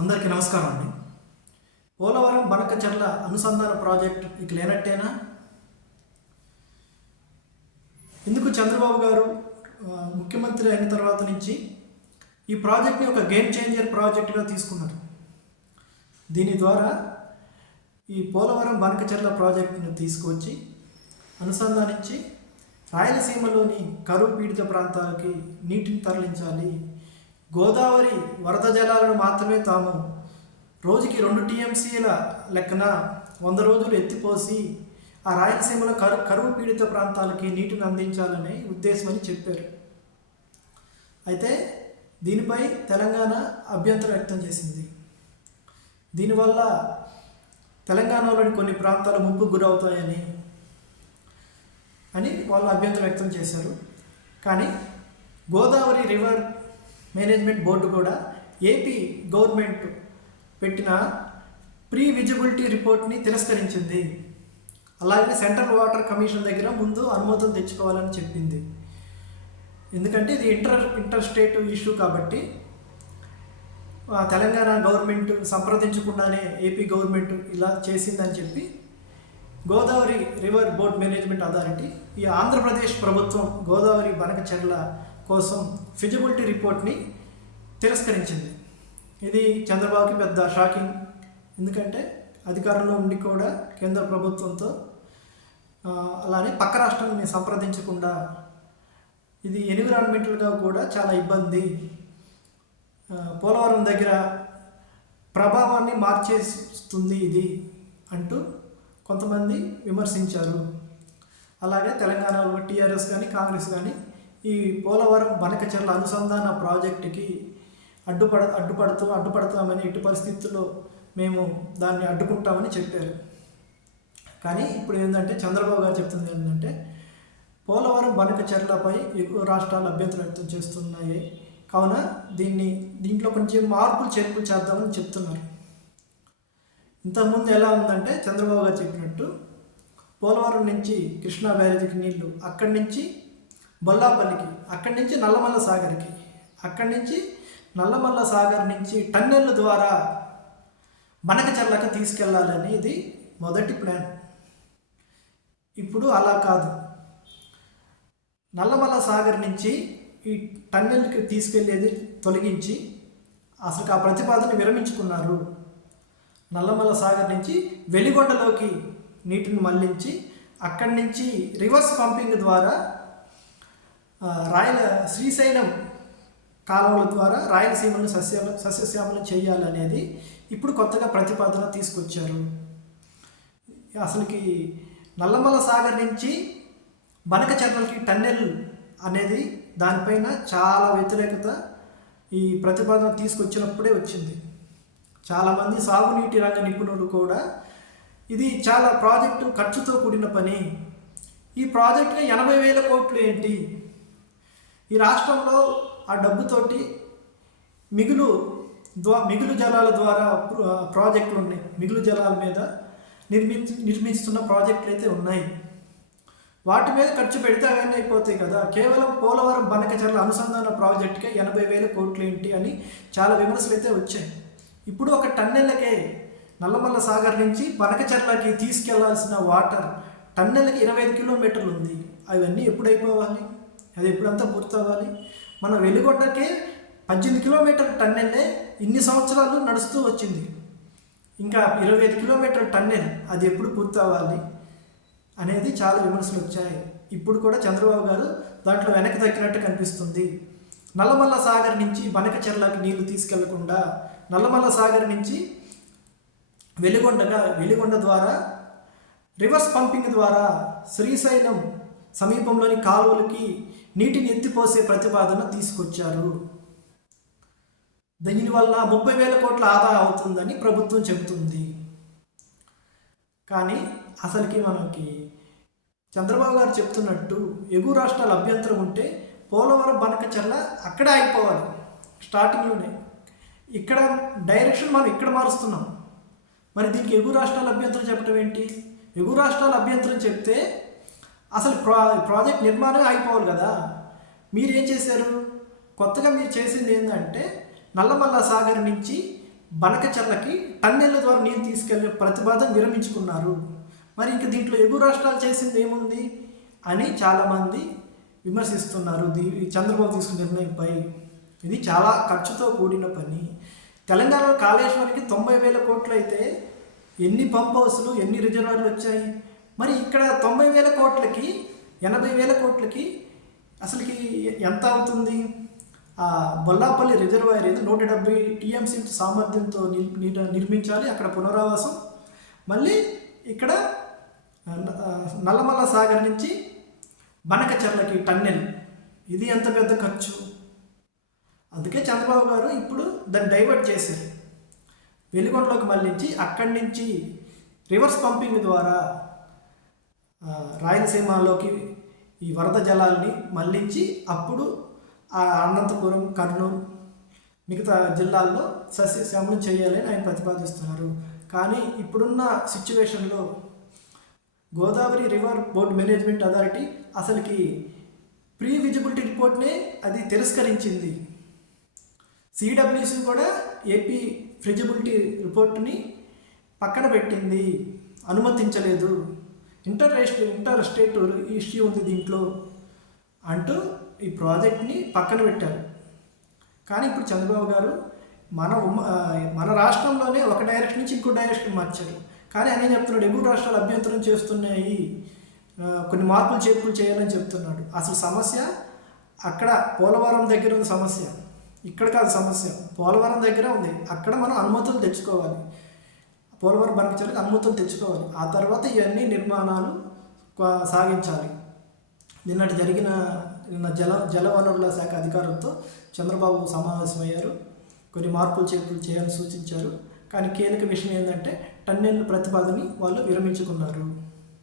అందరికీ నమస్కారం అండి. పోలవరం బనకచర్ల అనుసంధాన ప్రాజెక్ట్ ఇక లేనట్టేనా? ఎందుకు చంద్రబాబు గారు ముఖ్యమంత్రి అయిన తర్వాత నుంచి ఈ ప్రాజెక్ట్ని ఒక గేమ్ చేంజర్ ప్రాజెక్టుగా తీసుకున్నారు. దీని ద్వారా ఈ పోలవరం బనకచర్ల ప్రాజెక్టును తీసుకువచ్చి అనుసంధానించి రాయలసీమలోని కరువు పీడిత ప్రాంతాలకి నీటిని తరలించాలి గోదావరి వరద జలాలను మాత్రమే తాము రోజుకి రెండు టీఎంసీల లెక్కన వంద రోజులు ఎత్తిపోసి ఆ రాయలసీమలో కరు కరువు పీడిత ప్రాంతాలకి నీటిని అందించాలనే ఉద్దేశమని చెప్పారు. అయితే దీనిపై తెలంగాణ అభ్యంతరం వ్యక్తం చేసింది. దీనివల్ల తెలంగాణలోని కొన్ని ప్రాంతాలు ముప్పు గురవుతాయని అని వాళ్ళు అభ్యంతరం వ్యక్తం చేశారు. కానీ గోదావరి రివర్ మేనేజ్మెంట్ బోర్డు కూడా ఏపీ గవర్నమెంట్ పెట్టిన ప్రీ విజిబిలిటీ రిపోర్ట్ని తిరస్కరించింది. అలాగే సెంట్రల్ వాటర్ కమిషన్ దగ్గర ముందు అనుమతులు తెచ్చుకోవాలని చెప్పింది. ఎందుకంటే ఇది ఇంటర్ ఇంటర్ స్టేట్ ఇష్యూ కాబట్టి తెలంగాణ గవర్నమెంట్ సంప్రదించకుండానే ఏపీ గవర్నమెంట్ ఇలా చేసిందని చెప్పి Godavari river board management authority ఈ ఆంధ్రప్రదేశ్ ప్రభుత్వం గోదావరి బనకచెర్ల కోసం ఫిజిబిలిటీ రిపోర్ట్ని తిరస్కరించింది. ఇది చంద్రబాబుకి పెద్ద షాకింగ్. ఎందుకంటే అధికారంలో ఉండి కూడా కేంద్ర ప్రభుత్వంతో అలానే పక్క రాష్ట్రాన్ని సంప్రదించకుండా ఇది ఎన్విరాన్మెంటల్గా కూడా చాలా ఇబ్బంది. పోలవరం దగ్గర ప్రభావాన్ని మార్చేస్తుంది ఇది అంటూ కొంతమంది విమర్శించారు. అలాగే తెలంగాణలో టీఆర్ఎస్ కానీ కాంగ్రెస్ కానీ ఈ పోలవరం బనకచర్ల అనుసంధాన ప్రాజెక్టుకి అడ్డుపడ అడ్డుపడుతూ అడ్డుపడతామని ఎట్టి పరిస్థితుల్లో మేము దాన్ని అడ్డుకుంటామని చెప్పారు. కానీ ఇప్పుడు ఏంటంటే చంద్రబాబు గారు చెప్తుంది ఏంటంటే పోలవరం బనకచర్లపై ఎక్కువ రాష్ట్రాలు అభ్యంతరం వ్యక్తం చేస్తున్నాయి. కావున దీన్ని దీంట్లో కొంచెం మార్పులు చేర్పులు చేద్దామని చెప్తున్నారు. ఇంతకుముందు ఎలా ఉందంటే చంద్రబాబు గారు చెప్పినట్టు పోలవరం నుంచి కృష్ణా బ్యారేజీకి నీళ్ళు అక్కడి నుంచి బొల్లాపల్లికి అక్కడి నుంచి నల్లమల్ల సాగర్కి. అక్కడి నుంచి నల్లమల్ల సాగర్ నుంచి టన్నెళ్ళ ద్వారా మనకచర్లకు తీసుకెళ్ళాలని ఇది మొదటి ప్లాన్. ఇప్పుడు అలా కాదు. నల్లమల్ల సాగర్ నుంచి ఈ టన్నెల్కి తీసుకెళ్ళేది తొలగించి అసలు ఆ ప్రతిపాదన విరమించుకున్నారు. నల్లమల్ల సాగర్ నుంచి వెలిగొండలోకి నీటిని మళ్ళించి అక్కడి నుంచి రివర్స్ పంపింగ్ ద్వారా రాయల శ్రీశైలం కాలువల ద్వారా రాయలసీమను సస్య సస్యశ్యామలం చేయాలనేది ఇప్పుడు కొత్తగా ప్రతిపాదన తీసుకొచ్చారు. అసలుకి నల్లమల సాగర్ నుంచి బనకచర్లకి టన్నెల్ అనేది దానిపైన చాలా వ్యతిరేకత ఈ ప్రతిపాదన తీసుకొచ్చినప్పుడే వచ్చింది. చాలామంది సాగునీటి రంగ నిపుణులు కూడా ఇది చాలా ప్రాజెక్టు ఖర్చుతో కూడిన పని. ఈ ప్రాజెక్టులో ఎనభై వేల కోట్లు ఏంటి? ఈ రాష్ట్రంలో ఆ డబ్బుతోటి మిగులు ద్వా మిగులు జలాల ద్వారా ప్రాజెక్టులు ఉన్నాయి. మిగులు జలాల మీద నిర్మించి నిర్మిస్తున్న ప్రాజెక్టులు అయితే ఉన్నాయి. వాటి మీద ఖర్చు పెడితే అవన్నీ అయిపోతాయి కదా. కేవలం పోలవరం బనకచర్ల అనుసంధాన ప్రాజెక్టుకే ఎనభై వేల కోట్లు ఏంటి అని చాలా విమర్శలు అయితే వచ్చాయి. ఇప్పుడు ఒక టన్నెళ్ళకే నల్లమల్ల సాగర్ నుంచి బనకచర్లకి తీసుకెళ్ళాల్సిన వాటర్ టన్నెలకి ఇరవై ఐదు కిలోమీటర్లు ఉంది. అవన్నీ ఎప్పుడు అయిపోవాలి? అది ఎప్పుడంతా పూర్తవ్వాలి? మన వెలుగొండకే పద్దెనిమిది కిలోమీటర్ టన్నెల్లే ఇన్ని సంవత్సరాలు నడుస్తూ వచ్చింది. ఇంకా ఇరవై ఐదు కిలోమీటర్ టన్నెల్ అది ఎప్పుడు పూర్తవ్వాలి అనేది చాలా విమర్శలు వచ్చాయి. ఇప్పుడు కూడా చంద్రబాబు గారు దాంట్లో వెనక్కి తగ్గినట్టు కనిపిస్తుంది. నల్లమల్ల సాగర్ నుంచి బనకచెర్లకి నీళ్ళు తీసుకెళ్ళకుండా నల్లమల్ల సాగర్ నుంచి వెలిగొండగా వెలిగొండ ద్వారా రివర్స్ పంపింగ్ ద్వారా శ్రీశైలం సమీపంలోని కాలువలకి నీటిని ఎత్తిపోసే ప్రతిపాదన తీసుకొచ్చారు. దీనివల్ల ముప్పై వేల కోట్ల ఆదా అవుతుందని ప్రభుత్వం చెబుతుంది. కానీ అసలుకి మనకి చంద్రబాబు గారు చెప్తున్నట్టు ఎగువ రాష్ట్రాల అభ్యంతరం ఉంటే పోలవరం బనకచర్ల అక్కడే ఆగిపోవాలి. స్టార్టింగ్లోనే ఇక్కడ డైరెక్షన్ మనం ఇక్కడ మారుస్తున్నాం. మరి దీనికి ఎగువ రాష్ట్రాల అభ్యంతరం చెప్పడం ఏంటి? ఎగువ రాష్ట్రాల అభ్యంతరం చెప్తే అసలు ప్రా ప్రాజెక్ట్ నిర్మాణం ఆగిపోవాలి కదా. మీరు ఏం చేశారు? కొత్తగా మీరు చేసింది ఏంటంటే నల్లమల్ల సాగర్ నుంచి బనకచర్లకి టన్నెళ్ళ ద్వారా నీరు తీసుకెళ్ళే ప్రతిపాదన విరమించుకున్నారు. మరి ఇంక దీంట్లో ఎగువ రాష్ట్రాలు చేసింది ఏముంది? అని చాలామంది విమర్శిస్తున్నారు. దీ చంద్రబాబు తీసుకున్న నిర్ణయంపై. ఇది చాలా ఖర్చుతో కూడిన పని. తెలంగాణలో కాళేశ్వరికి తొంభై వేల కోట్లు అయితే ఎన్ని పంప్ హౌస్లు ఎన్ని రిజర్వాయర్లు వచ్చాయి? మరి ఇక్కడ తొంభై వేల కోట్లకి ఎనభై వేల కోట్లకి అసలుకి ఎంత అవుతుంది? ఆ బొల్లాపల్లి రిజర్వాయర్ ఏదో నూట డెబ్బై టీఎంసీ సామర్థ్యంతో నిర్మించాలి. అక్కడ పునరావాసం. మళ్ళీ ఇక్కడ నల్లమల్ల సాగర్ నుంచి బనకచర్లకి టన్నెల్. ఇది ఎంత పెద్ద ఖర్చు? అందుకే చంద్రబాబు గారు ఇప్పుడు దాన్ని డైవర్ట్ చేశారు. వెలిగొండలోకి మళ్ళించి అక్కడి నుంచి రివర్స్ పంపింగ్ ద్వారా రాయలసీమలోకి ఈ వరద జలాల్ని మళ్ళించి అప్పుడు ఆ అనంతపురం కర్నూలు మిగతా జిల్లాల్లో సస్యశ్యామలం చేయాలని ఆయన ప్రతిపాదిస్తున్నారు. కానీ ఇప్పుడున్న సిచ్యువేషన్లో Godavari river board management authority అసలుకి ప్రీ విజిబిలిటీ రిపోర్ట్నే అది తిరస్కరించింది. సిడబ్ల్యూసి కూడా ఏపీ ఫ్రిజిబిలిటీ రిపోర్ట్ని పక్కన పెట్టింది. అనుమతించలేదు. ఇంటర్ ఇంటర్ స్టేట్ ఇష్యూ ఉంది దీంట్లో అంటూ ఈ ప్రాజెక్ట్ని పక్కన పెట్టారు. కానీ ఇప్పుడు చంద్రబాబు గారు మన మన రాష్ట్రంలోనే ఒక డైరెక్షన్ నుంచి ఇంకో డైరెక్షన్ మార్చారు. కానీ ఆయన ఏం చెప్తున్నాడు? ఎగువ రాష్ట్రాలు అభ్యంతరం చేస్తున్నాయి. కొన్ని మార్పులు చేర్పులు చేయాలని చెప్తున్నాడు. అసలు సమస్య అక్కడ పోలవరం దగ్గర ఉంది సమస్య. ఇక్కడ కాదు సమస్య. పోలవరం దగ్గర ఉంది. అక్కడ మనం అనుమతులు తెచ్చుకోవాలి. పోలవరం బనకచర్లకు అనుమతులు తెచ్చుకోవాలి. ఆ తర్వాత ఇవన్నీ నిర్మాణాలు సాగించాలి. నిన్నటి జరిగిన నిన్న జల జలవనరుల శాఖ అధికారులతో చంద్రబాబు సమావేశమయ్యారు. కొన్ని మార్పులు చేర్పులు చేయాలని సూచించారు. కానీ కీలక విషయం ఏంటంటే టన్నెల్ ప్రతిపాదని వాళ్ళు విరమించుకున్నారు.